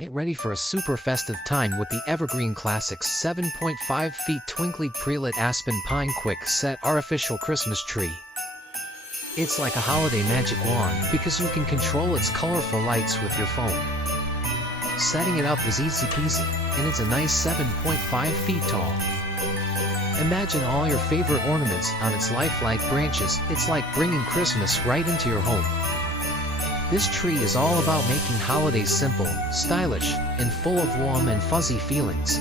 Get ready for a super festive time with the Evergreen Classics 7.5 feet Twinkly pre-lit aspen pine quick set artificial Christmas tree. It's like a holiday magic wand because you can control its colorful lights with your phone. Setting it up is easy peasy, and it's a nice 7.5 feet tall. Imagine all your favorite ornaments on its lifelike branches. It's like bringing Christmas right into your home. This tree is all about making holidays simple, stylish, and full of warm and fuzzy feelings.